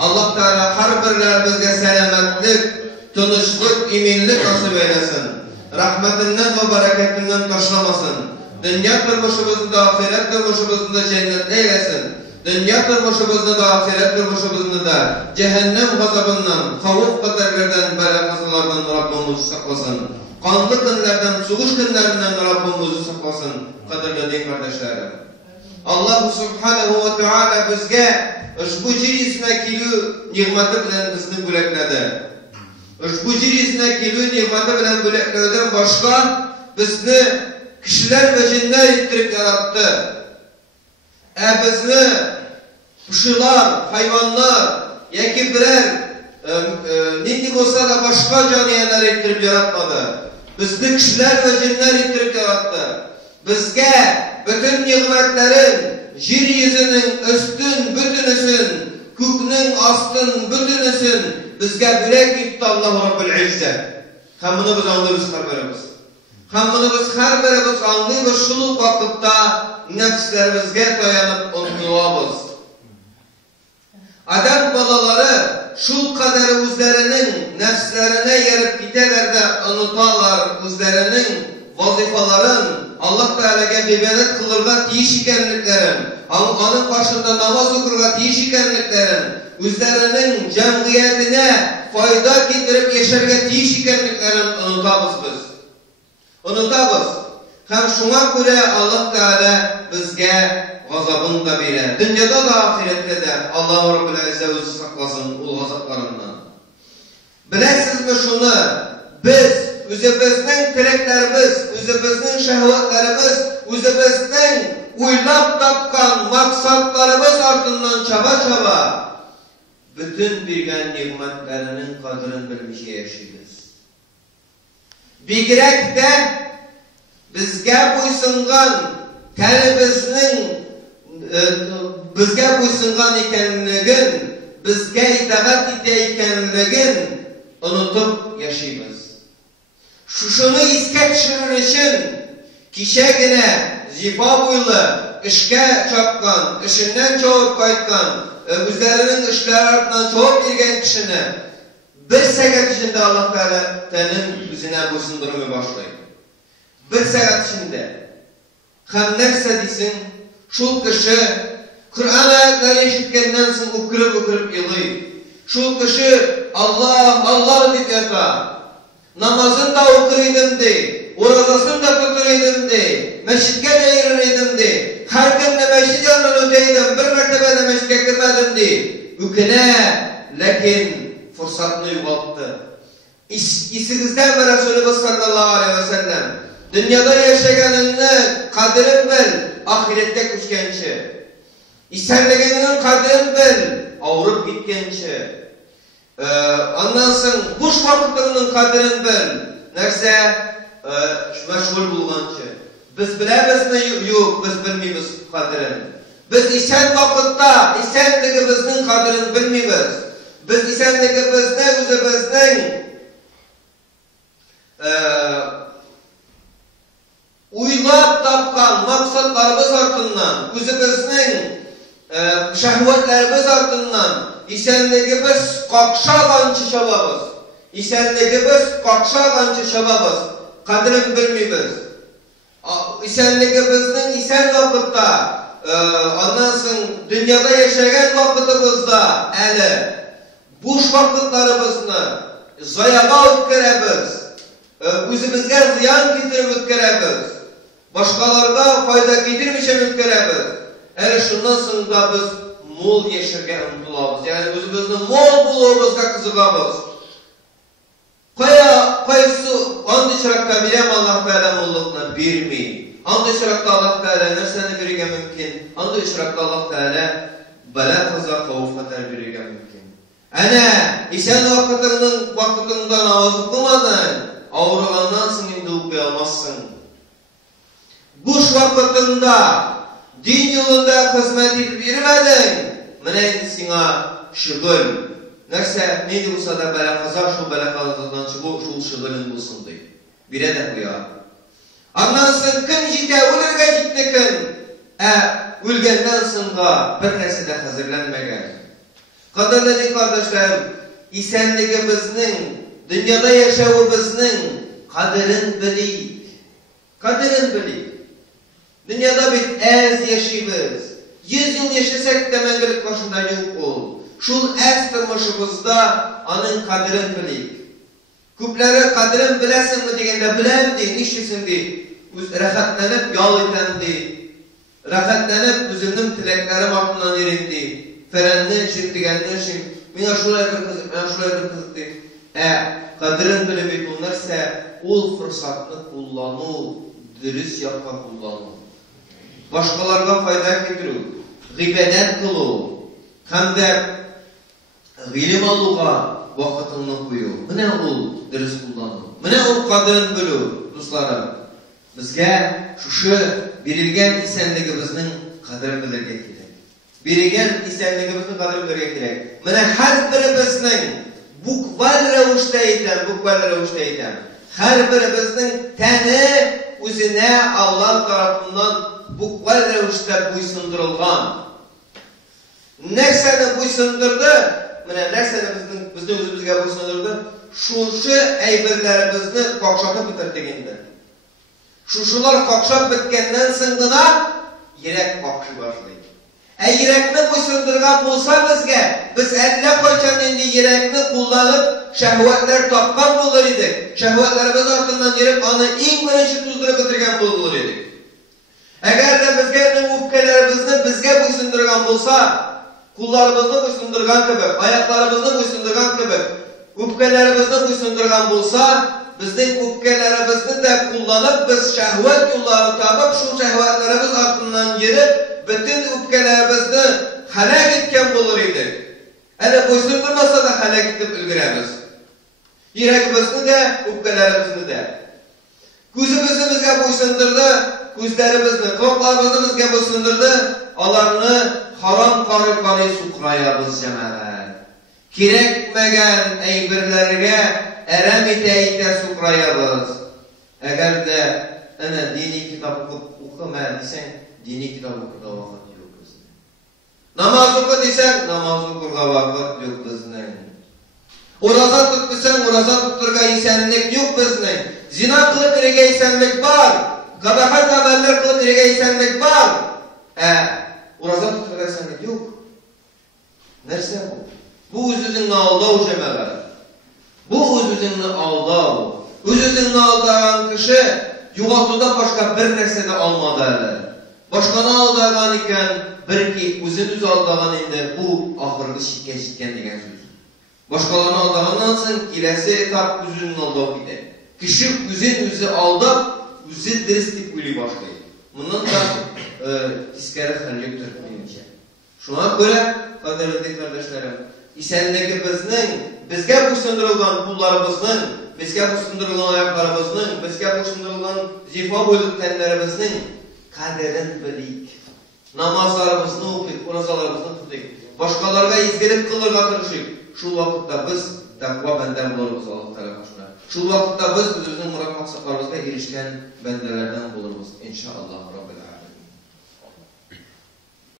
Allah Teala har birlerimizge selametlik, tunuşluk, iminlik nasip eylesin. Rahmetinden ve bereketinden taşlamasın. Dünya turmuşumuzda, ahiret turmuşumuzda cennet eylesin. Dünya turmuşumuzda da, ahiret turmuşumuzda da cehennem gazabından, havuf kaderlerden, belakasılardan Rabbimiz saklasın. Kanlı günlerden, soğuş günlerinden Rabbimiz saklasın. Kadirli kardeşlerim. Allah Subhanahu ve Teala bizge ushbu jirisine kilu nimeti bilen bizni bo'lakladi. Ushbu jirisine kilu nimeti bilen bo'lakladidan boshqa bizni kishilar va jinlar ettirib yaratdi. Bizni qushlar, hayvonlar yoki biror nindi bo'lsa da boshqa joniyalar ettirib yaratmadi. Bizni kishilar va jinlar ettirib yaratdi. Bizga bütün nimetlerin yer yüzünün üstün bütünüsün, kökünün astın bütünüsün bizge bülek gitti Allah Rabbul İzzet. Hem bunu biz anlıyoruz her birimiz. Hem bunu biz her birimiz anlıyoruz. Şuluk vakitte nefslerimizge dayanıp unutuyoruz. Adam balaları şul kadar üzerinin nefslerine yerip giderler de unutarlar üzerinin vazifaların Allah Teala'ya ibadet kılırga tiyiş ikenliklerin, onun başında namaz okurga tiyiş ikenliklerin, üzerinin cemiyetine fayda getirip yaşarga tiyiş ikenliklerin unutabız biz. Unutabız. Hem şuna göre Allah Teala bizge gazabını da verir. Dünyada da ahirette de Allah Rabbul İzzet özü saklasın o gazaplarından. Bilesiniz mi şunu? Biz özümüzün tileklerimiz, özümüzün şehvetlerimiz, özümüzün uylap tapkan maksatlarımız ardından çaba bütün bilgen nimetlerinin kadrini bilmiş yaşayız. Bilgerek de bizge buysungan kalbimizin bizge buysungan ikenligin, bizge itaat edenligin unutup yaşayız. Şunu iske düşürür için kişegine zifa boylu işke çapkan, işinden çoğup kaytkan, üzerinin işler ardından çoğup girgen kişine bir saat içinde Allah Teala'nın yüzüne boysundurumu başlayın. Bir saat içinde hem nefse desin, şul kişi Kur'an ayetleri işitkenden sonra ukırıp yılıyım. Şul kişi Allah deyip yata. Namazını da okuraydım de, orazasını da tuturaydım de, meşitke de yürüreydim de, her gün de meşit yanından öteydim, bir mertebe de meşitke girmedim de, üküne, lakin fırsatını yuvalttı. İsinizden ve Resulümüz sallallahu aleyhi ve sellem, dünyada yaşayanını kadrin bil, ahirette kuşkençi. İsenlegeninin kadrin bil, avrup gitkençi. Ondan sonra kuş vakitlerinin kadrini bil. Nerse meşgul bulgançı. Biz bilemiz mi? Yok, biz bilmiyoruz kadrini. Biz isen vakitte isenligimizin kadrini bilmiyoruz. Biz isenligimizni özümüzün uylap tapkan maksatlarımız ardından, özümüzün şehvetlerimiz ardından İsenligimiz kakşağancı şababız. İsenligimiz kakşağancı şababız. Kadrini bilmiyoruz. İsenligimizin isen vakitte, ondan sonra dünyada yaşayan vakitimizde eli, boş vakitlerimizni zayağa ötküremiz. Özümüzge ziyan getirip ötküremiz. Başkalarına fayda getirmişen ötküremiz. Eli şundan sonra biz mol yaşarga umtulamiz. Yani özümüzni mol buluruzga qiziqamiz. Qaysi andi shirakda biram Allah Teala mollikni bermay. Andi shirakda Allah Teala narsani berga mumkin. Andi shirakda Allah Teala bala qazo xavf xatar berga mumkin. Ana isen vaqtida namoz o'qimadan avrugandan so'ng endi o'qiy olmassan. Bo'sh vaqtida din yolunda hizmet edip vermedin. Menen sana şıgıl. Nerse neydi olsa da bela kaza şu bela kazadan çıkıp şu şıgılın bulsun diye. Bire de bu ya. Ondan sonra kim jite ölürge jittekin. Ölgenden sonra bir nesede hazırlanmagan. Kadirli kardeşlerim, isenligimizning, dünyada yaşayışımızın kadirini bilik. Kadirini bilik. Dünyada bir az yaşayız. 100 yıl yaşasak da mengelik başında yok ol. Şul az turmuşumuzda onun kadirini bilik. Küpleri kadirini bilesin mi degende bilem de, nişlesin de. Rahatlanıp yol etem de. Rahatlanıp özümün tileklerim altından yerim de. Ferenli için, digenli için. Mena şulay bir kızık, mena şulay bir kızık de. Kadirini bilemeyip onlarsa ol fırsatını kullanı, dürüst yapma kullanı. Başkalarına fayda getiru, gıybet kılı, hem de ilim alığa vakitini koyu. Mene ol dürüst kullanı. Mene ol kadirini bilu, dostlarım. Bizge şu birilgen isenligimizin kadirini bilirge gerek. Birilgen isenligimizin kadirini bilirge gerek. Mene her birimizin bukval revuştayken, her birimizin teni üzerine Allah tarafından bukval revuşta buysundurulgan. Nerseni buysundurdu? Nerseni bizden özümüzge buysundurdu? Şuşu eybirlerimizni kokşatıp bitirdiğinde. Şuşular kokşap bitkenden sındına yürek kokşu başlaydı. Yürekni buysundurgan bulsa bizge, biz etle koycan indi yürekni kullanıp şehvetler tapkan bulur idik. Şehvetlerimiz altından yerip onu en birinci tuzdurup bitirgen bulur idik. Eğer de bizge öfkelerimizni bizge buysundurgan bulsa, kullarımızı buysundurgan kibik, ayaklarımızı buysundurgan kibik, öfkelerimizni buysundurgan bulsa, bizden öfkelerimizni de kullanıp biz şehvet yolları tapıp şu şehvetlerimiz altından yerip bütün öfkelerimizni halak etken bulur idik. Hele buysundurmasa da halak etip ülgüremiz. Yüreğimizni de, öfkelerimizni de. Gözümüzü bizge buysundurdu, gözlerimizni, kulaklarımızı bizge buysundurdu, alarını haram qarıqları suqrayabız cemalar. Kerekmegen eybirlerge erem eteyte suqrayabız. Eğer de dini kitap okuma desen, dini kitap okurda vakit yok bizden. Namaz oku desen, namaz okurga vakit yok bizden. Orazat tut desen, orazat tutturga isenlik yok bizden. Zina kılıp irege isenlik var. Kabahat ameller kılıp irege isenlik var. Orazat tutturga isenlik yok. Nerse bu? Bu özünü aldau cemalar. Bu özünü aldau. Özünü aldağın kişi yuvatıda başka bir nersede almadı. Başkanı aldağın iken bir ki özünüz aldağın indi bu ahırgı şikke şikken degen söz. Başkalarını aldağından sonra kilesi etap özünü aldau gider. Kişi özü aldap, özü diristlik bili başlayır. Bundan da tiskeri hallik Türkmenimce. Şuna göre kadirli kardeşlerim, isenligimizning, bizge buysundurulgan kullarımızning, bizge buysundurulgan ayaklarımızning, bizge buysundurulgan zifa boylik tenlerimizning kadirini bilik. Namazlarımızını okuyup, oruzalarımızını tutuk. Başkalarga izgilik kılırga tırışık. Şu vakitte biz takva benden buluruz Allah tarafına. Şu vakitte biz özümüzün murat maksatlarımızda erişken bendelerden buluruz. İnşallah Rabbil